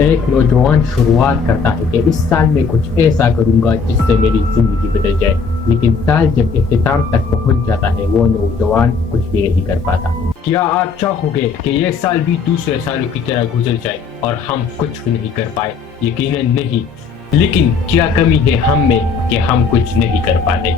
ایک نوجوان شروعات کرتا ہے کہ اس سال میں کچھ ایسا کروں گا جس سے میری زندگی بدل جائے، لیکن سال جب اختتام تک پہنچ جاتا ہے وہ نوجوان کچھ بھی نہیں کر پاتا۔ کیا آپ چاہو گے کہ یہ سال بھی دوسرے سالوں کی طرح گزر جائے اور ہم کچھ بھی نہیں کر پائے؟ یقیناً نہیں، لیکن کیا کمی ہے ہم میں کہ ہم کچھ نہیں کر پاتے؟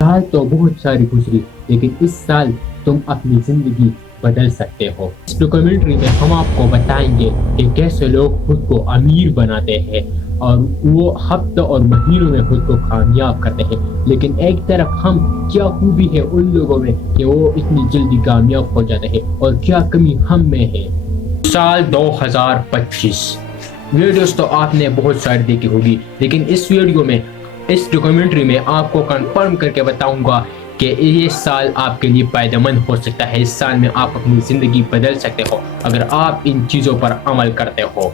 سال تو بہت ساری گزری، لیکن اس سال تم اپنی زندگی بدل سکتے ہو۔ اس ڈاکیومنٹری میں ہم آپ کو بتائیں گے کہ کیسے لوگ خود کو امیر بناتے ہیں اور وہ ہفتوں اور مہینوں میں خود کو کامیاب کرتے ہیں، لیکن ایک طرف ہم کیا خوبی ہے ان لوگوں میں کہ وہ اتنی جلدی کامیاب ہو جاتے ہیں اور کیا کمی ہم میں ہے۔ سال 2025 ویڈیوز تو آپ نے بہت ساری دیکھی ہوگی، لیکن اس ویڈیو میں اس ڈاکیومنٹری میں آپ کو کنفرم کر کے بتاؤں گا کہ یہ سال آپ کے لیے فائدہ مند ہو سکتا ہے۔ اس سال میں آپ اپنی زندگی بدل سکتے ہو اگر آپ ان چیزوں پر عمل کرتے ہو۔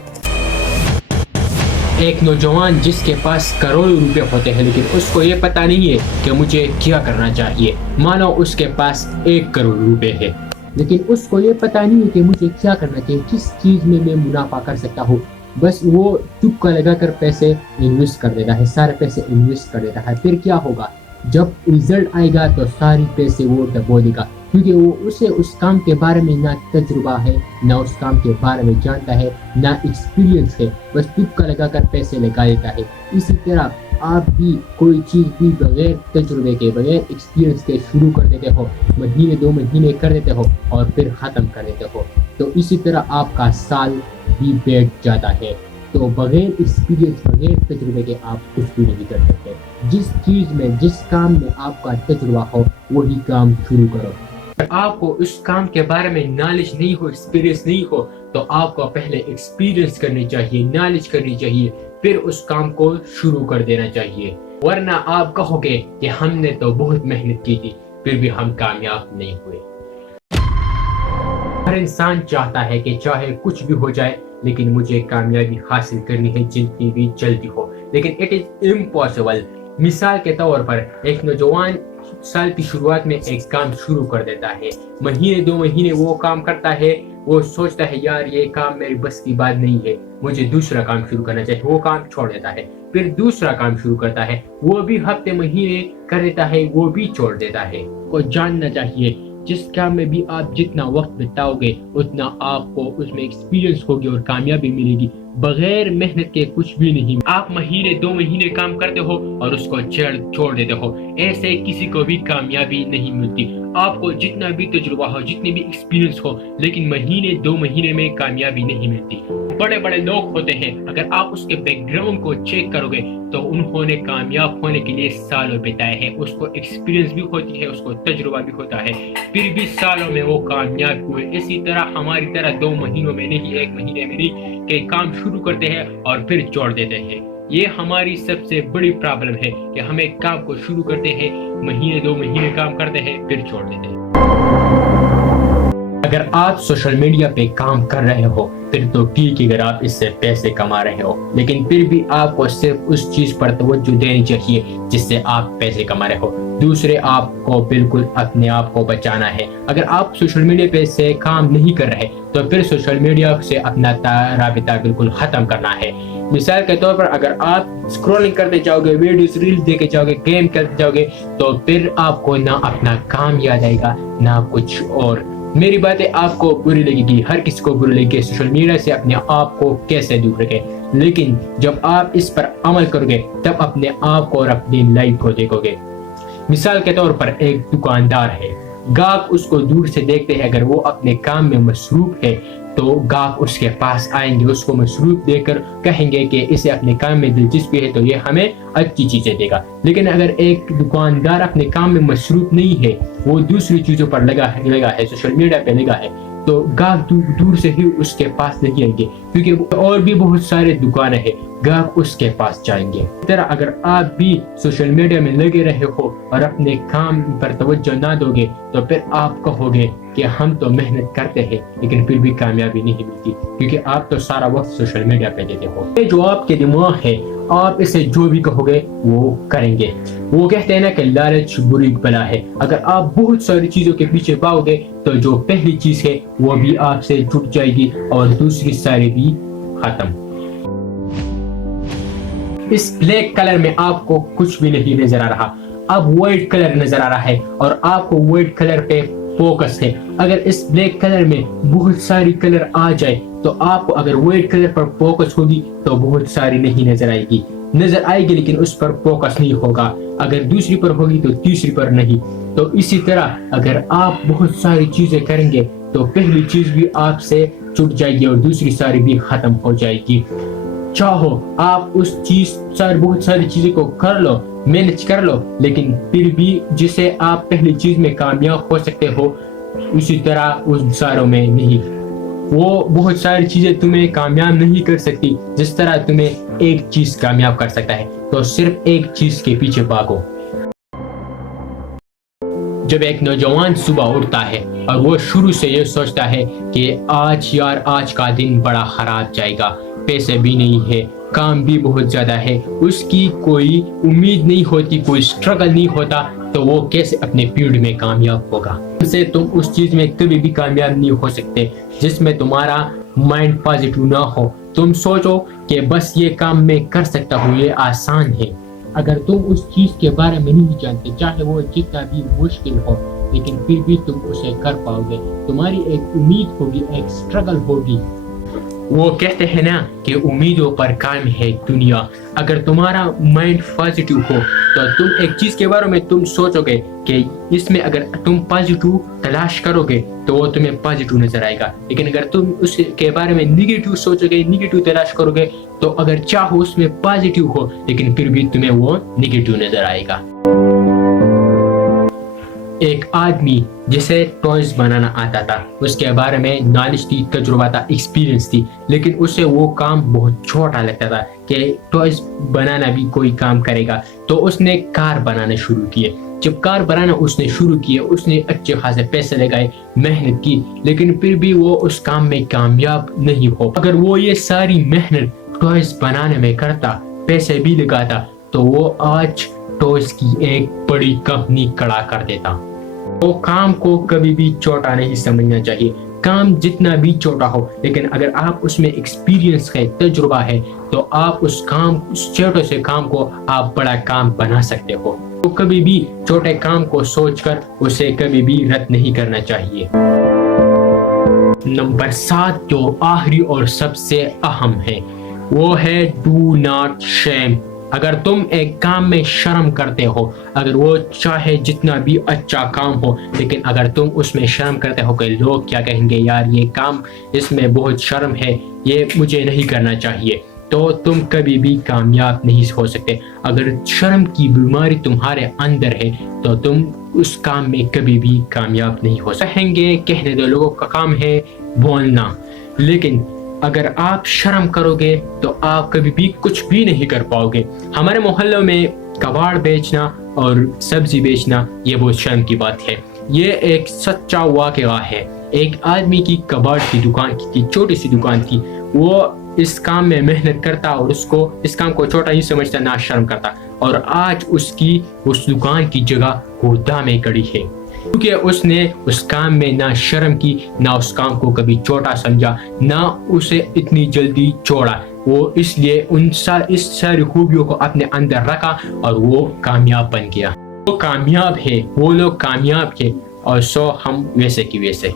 ایک نوجوان جس کے پاس کروڑوں روپے ہوتے ہیں لیکن اس کو یہ پتہ نہیں ہے کہ مجھے کیا کرنا چاہیے۔ مانو اس کے پاس 1 کروڑ روپے ہے، لیکن اس کو یہ پتہ نہیں ہے کہ مجھے کیا کرنا چاہیے، کس چیز میں میں منافع کر سکتا ہوں۔ بس وہ تکا لگا کر پیسے انویسٹ کر دیتا ہے، سارے پیسے انویسٹ کر دیتا ہے۔ پھر کیا ہوگا؟ جب رزلٹ آئے گا تو ساری پیسے وہ ڈبو دے گا، کیونکہ وہ اسے اس کام کے بارے میں نہ تجربہ ہے، نہ اس کام کے بارے میں جانتا ہے، نہ ایکسپیرینس ہے، بس تکا لگا کر پیسے لگا دیتا ہے۔ اسی طرح آپ بھی کوئی چیز بھی بغیر تجربے کے، بغیر ایکسپیرینس کے شروع کر دیتے ہو، مہینے 2 مہینے کر دیتے ہو اور پھر ختم کر دیتے ہو، تو اسی طرح آپ کا سال بھی بیٹھ جاتا ہے۔ تو بغیر ایکسپیرینس، بغیر تجربے کے آپ کچھ بھی نہیں کر سکتے۔ جس چیز میں، جس کام میں آپ کا تجربہ ہو وہی کام شروع کرو۔ اگر آپ کو اس کام کے بارے میں نالج نہیں ہو، ایکسپیرینس نہیں ہو، تو آپ کو پہلے ایکسپیرینس کرنی چاہیے، نالج کرنی چاہیے، پھر اس کام کو شروع کر دینا چاہیے۔ ورنہ آپ کہو گے کہ ہم نے تو بہت محنت کی تھی پھر بھی ہم کامیاب نہیں ہوئے۔ ہر انسان چاہتا ہے کہ چاہے کچھ بھی ہو جائے لیکن مجھے کامیابی حاصل کرنی ہے جتنی بھی جلدی ہو، لیکن اٹ از امپاسبل۔ مثال کے طور پر ایک نوجوان سال کی شروعات میں ایک کام شروع کر دیتا ہے، مہینے 2 مہینے وہ کام کرتا ہے، وہ سوچتا ہے یار یہ کام میری بس کی بات نہیں ہے، مجھے دوسرا کام شروع کرنا چاہیے، وہ کام چھوڑ دیتا ہے، پھر دوسرا کام شروع کرتا ہے، وہ بھی ہفتے مہینے کر دیتا ہے، وہ بھی چھوڑ دیتا ہے۔ کو جاننا چاہیے جس کام میں بھی آپ جتنا وقت بتاؤ گے اتنا آپ کو اس میں ایکسپیرینس ہوگی اور کامیابی ملے گی۔ بغیر محنت کے کچھ بھی نہیں۔ آپ مہینے 2 مہینے کام کرتے ہو اور اس کو چھوڑ دیتے ہو، ایسے کسی کو بھی کامیابی نہیں ملتی۔ آپ کو جتنا بھی تجربہ ہو، جتنی بھی ایکسپیرینس ہو، لیکن مہینے 2 مہینے میں کامیابی نہیں ملتی۔ بڑے بڑے لوگ ہوتے ہیں، اگر آپ اس کے بیک گراؤنڈ کو چیک کرو گے تو انہوں نے کامیاب ہونے کے لیے سالوں بتائے ہیں، اس کو ایکسپیرینس بھی ہوتی ہے، اس کو تجربہ بھی ہوتا ہے، پھر بھی سالوں میں وہ کامیاب ہوئے۔ اسی طرح ہماری طرح 2 مہینوں میں نہیں، 1 مہینے میں نہیں، کہ کام شروع کرتے ہیں اور پھر چھوڑ دیتے ہیں۔ یہ ہماری سب سے بڑی پرابلم ہے کہ ہم ایک کام کو شروع کرتے ہیں، مہینے 2 مہینے کام کرتے ہیں، پھر چھوڑ دیتے ہیں۔ اگر آپ سوشل میڈیا پہ کام کر رہے ہو پھر تو ٹھیک ہے، اگر آپ اس سے پیسے کما رہے ہو، لیکن پھر بھی آپ کو صرف اس چیز پر توجہ دینی چاہیے جس سے آپ پیسے کما رہے ہو۔ دوسرے آپ کو بالکل اپنے آپ کو بچانا ہے۔ اگر آپ سوشل میڈیا پہ سے کام نہیں کر رہے تو پھر سوشل میڈیا سے اپنا رابطہ بالکل ختم کرنا ہے۔ مثال کے طور پر اگر آپ اسکرولنگ کرتے جاؤ گے، ویڈیوز ریل دیکھے جاؤ گے، گیم کھیلتے جاؤ گے، تو پھر آپ کو نہ اپنا کام یاد آئے گا نہ کچھ اور۔ میری باتیں آپ کو بری لگے گی، ہر کسی کو بری لگے گی، سوشل میڈیا سے اپنے آپ کو کیسے دور رکھیں، لیکن جب آپ اس پر عمل کرو گے تب اپنے آپ کو اور اپنی لائف کو دیکھو گے۔ مثال کے طور پر ایک دکاندار ہے، گاہک اس کو دور سے دیکھتے ہیں، اگر وہ اپنے کام میں مصروف ہے تو گاہک اس کے پاس آئیں گے، اس کو مصروف دیکھ کر کہیں گے کہ اسے اپنے کام میں دلچسپی ہے تو یہ ہمیں اچھی چیزیں دے گا۔ لیکن اگر ایک دکاندار اپنے کام میں مصروف نہیں ہے، وہ دوسری چیزوں پر لگا ہے، سوشل میڈیا پہ لگا ہے، تو گاہک دور سے ہی اس کے پاس نہیں آئیں گے، کیونکہ اور بھی بہت سارے دکانیں ہیں، گاہک اس کے پاس جائیں گے۔ اس طرح اگر آپ بھی سوشل میڈیا میں لگے رہے ہو اور اپنے کام پر توجہ نہ دو گے تو پھر آپ کہو گے کہ ہم تو محنت کرتے ہیں لیکن پھر بھی کامیابی نہیں ملتی، کیونکہ آپ تو سارا وقت سوشل میڈیا پہ دیتے ہو۔ یہ جو آپ کے دماغ ہے، آپ اسے جو بھی کہو گے وہ کریں گے۔ وہ کہتے ہیں نا کہ لالچ بری بلا ہے۔ اگر آپ بہت ساری چیزوں کے پیچھے پاؤ گے تو جو پہلی چیز ہے وہ بھی آپ سے ٹوٹ جائے گی اور دوسری ساری بھی ختم۔ اس بلیک کلر میں آپ کو کچھ بھی نہیں نظر آ رہا, اب وائٹ کلر نظر آ رہا ہے اور آپ کو وائٹ کلر پہ فوکس ہے. اگر اس بلیک کلر میں بہت ساری کلر آ جائے تو آپ کو اگر وائٹ کلر پر فوکس ہوگی تو بہت ساری نہیں نظر آئے گی لیکن اس پر فوکس نہیں ہوگا. اگر دوسری پر ہوگی تو تیسری پر نہیں. تو اسی طرح اگر آپ بہت ساری چیزیں کریں گے تو پہلی چیز بھی آپ سے چھوٹ جائے گی اور دوسری ساری بھی ختم ہو جائے گی. چاہو آپ اس بہت ساری چیزیں کو کر لو, مینج کر لو, لیکن پھر بھی جسے آپ پہلی چیز میں کامیاب ہو سکتے ہو اسی طرح اس ساروں میں نہیں. وہ بہت ساری چیزیں تمہیں کامیاب نہیں کر سکتی جس طرح تمہیں ایک چیز کامیاب کر سکتا ہے. تو صرف ایک چیز کے پیچھے بھاگو. جب ایک نوجوان صبح اٹھتا ہے اور وہ شروع سے یہ سوچتا ہے کہ آج کا دن بڑا خراب جائے گا, پیسے بھی نہیں ہے, کام بھی بہت زیادہ ہے, اس کی کوئی امید نہیں ہوتی, کوئی سٹرگل نہیں ہوتا, تو وہ کیسے اپنے فیلڈ میں کامیاب ہوگا؟ سے تم اس چیز میں کبھی بھی کامیاب نہیں ہو سکتے جس میں تمہارا مائنڈ پازیٹیو نہ ہو. تم سوچو کہ بس یہ کام میں کر سکتا ہوں, یہ آسان ہے. اگر تم اس چیز کے بارے میں نہیں جانتے, چاہے وہ جتنا بھی مشکل ہو, لیکن پھر بھی تم اسے کر پاؤ گے. تمہاری ایک امید ہوگی, ایک سٹرگل ہوگی. وہ کہتے ہیں نا کہ امیدوں پر قائم ہے دنیا. اگر تمہارا مائنڈ پازیٹیو ہو تو تم ایک چیز کے بارے میں تم سوچو گے کہ اس میں اگر تم پازیٹیو تلاش کرو گے تو وہ تمہیں پازیٹیو نظر آئے گا. لیکن اگر تم اس کے بارے میں نیگیٹیو سوچو گے, نیگیٹیو تلاش کرو گے, تو اگر چاہو اس میں پازیٹیو ہو لیکن پھر بھی تمہیں وہ نیگیٹیو نظر آئے گا. ایک آدمی جسے ٹوائز بنانا آتا تھا, اس کے بارے میں نالج تھی, تجربہ تھا, ایکسپیرینس تھی, لیکن اسے وہ کام بہت چھوٹا لگتا تھا کہ ٹوائز بنانا بھی کوئی کام کرے گا. تو اس نے کار بنانا شروع کیے. جب کار بنانا اس نے شروع کیے, اس نے اچھے خاصے پیسے لگائے, محنت کی, لیکن پھر بھی وہ اس کام میں کامیاب نہیں ہو. اگر وہ یہ ساری محنت ٹوائز بنانے میں کرتا, پیسے بھی لگاتا, تو وہ آج ٹوائز کی ایک بڑی کمپنی کھڑا کر دیتا. وہ کام کو کبھی بھی چھوٹا نہیں سمجھنا چاہیے. کام جتنا بھی چھوٹا ہو, لیکن اگر آپ اس میں ایکسپیرینس ہے, تجربہ ہے, تو آپ اس چھوٹے سے کام کو آپ بڑا کام بنا سکتے ہو. تو کبھی بھی چھوٹے کام کو سوچ کر اسے کبھی بھی رد نہیں کرنا چاہیے. نمبر 7 جو آخری اور سب سے اہم ہے وہ ہے ڈو ناٹ شیم. اگر تم ایک کام میں شرم کرتے ہو, اگر وہ چاہے جتنا بھی اچھا کام ہو, لیکن اگر تم اس میں شرم کرتے ہو کہ لوگ کیا کہیں گے, یار یہ کام اس میں بہت شرم ہے, یہ مجھے نہیں کرنا چاہیے, تو تم کبھی بھی کامیاب نہیں ہو سکتے. اگر شرم کی بیماری تمہارے اندر ہے تو تم اس کام میں کبھی بھی کامیاب نہیں ہو سکتے. کہیں گے, کہنے دو, لوگوں کا کام ہے بولنا, لیکن اگر آپ شرم کرو گے تو آپ کبھی بھی کچھ بھی نہیں کر پاؤ گے. ہمارے محلوں میں کباڑ بیچنا اور سبزی بیچنا یہ بہت شرم کی بات ہے. یہ ایک سچا واقعہ ہے. ایک آدمی کی کباڑ کی دکان کی, چھوٹی سی دکان تھی. وہ اس کام میں محنت کرتا اور اس کام کو چھوٹا نہیں سمجھتا, نہ شرم کرتا, اور آج اس دکان کی جگہ خدا میں کڑی ہے, کیونکہ اس نے اس کام میں نہ شرم کی, نہ اس کام کو کبھی چھوٹا سمجھا, نہ اسے اتنی جلدی چھوڑا. وہ اس لیے اس ساری خوبیوں کو اپنے اندر رکھا اور وہ کامیاب بن گیا. وہ کامیاب ہے, وہ لوگ کامیاب تھے, اور سو ہم ویسے کی ویسے.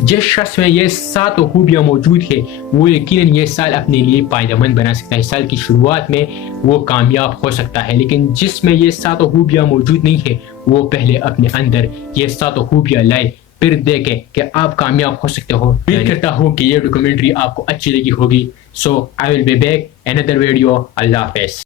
جس شخص میں یہ 7 خوبیاں موجود ہے وہ یقیناً یہ سال اپنے لیے فائدہ مند بنا سکتا ہے. سال کی شروعات میں وہ کامیاب ہو سکتا ہے, لیکن جس میں یہ 7 خوبیاں موجود نہیں ہے وہ پہلے اپنے اندر یہ 7 خوبیاں لائے, پھر دیکھے کہ آپ کامیاب ہو سکتے ہو. امید کرتا ہوں کہ یہ ڈاکومنٹری آپ کو اچھی لگی ہوگی. سو I will be back another video. اللہ حافظ.